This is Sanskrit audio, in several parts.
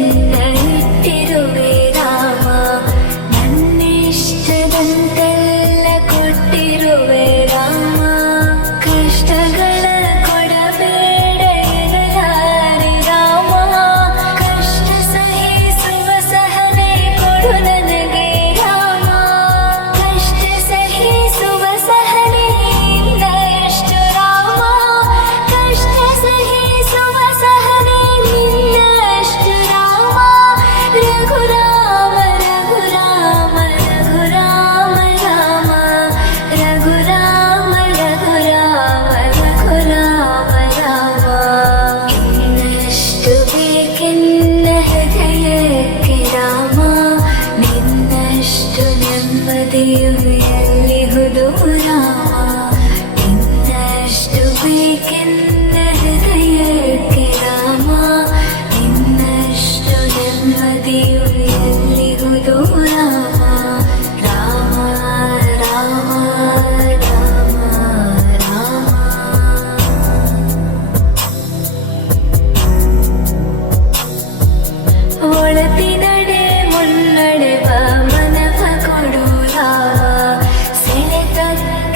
minute.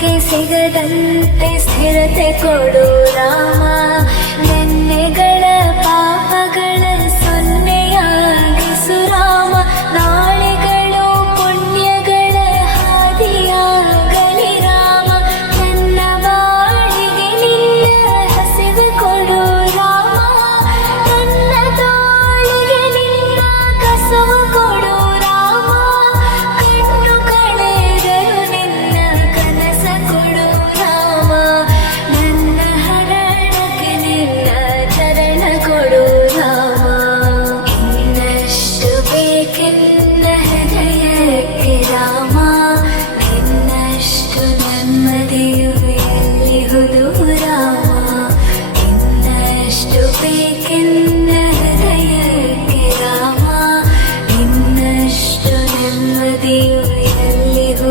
ಕಾಲಕ್ಕೆ ಸಿಗದಂತೆ ಸ್ಥಿರತೆ ಕೊಡು ರಾಮ ನೆನ್ನೆಗಳ ಪಾಪಗಳ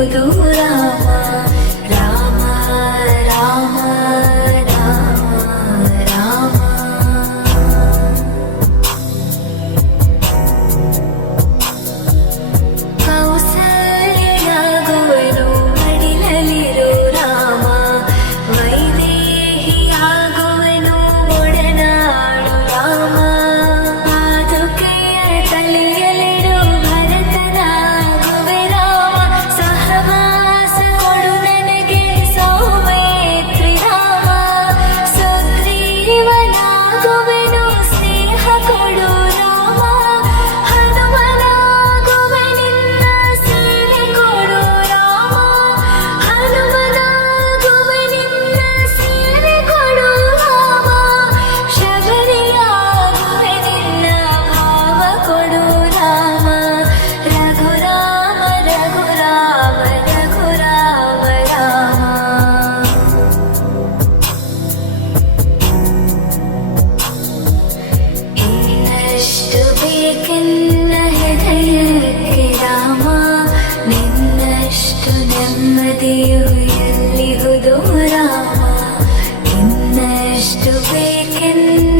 ಇರುವುದು ेव हृदो राम इन्नष्टय किम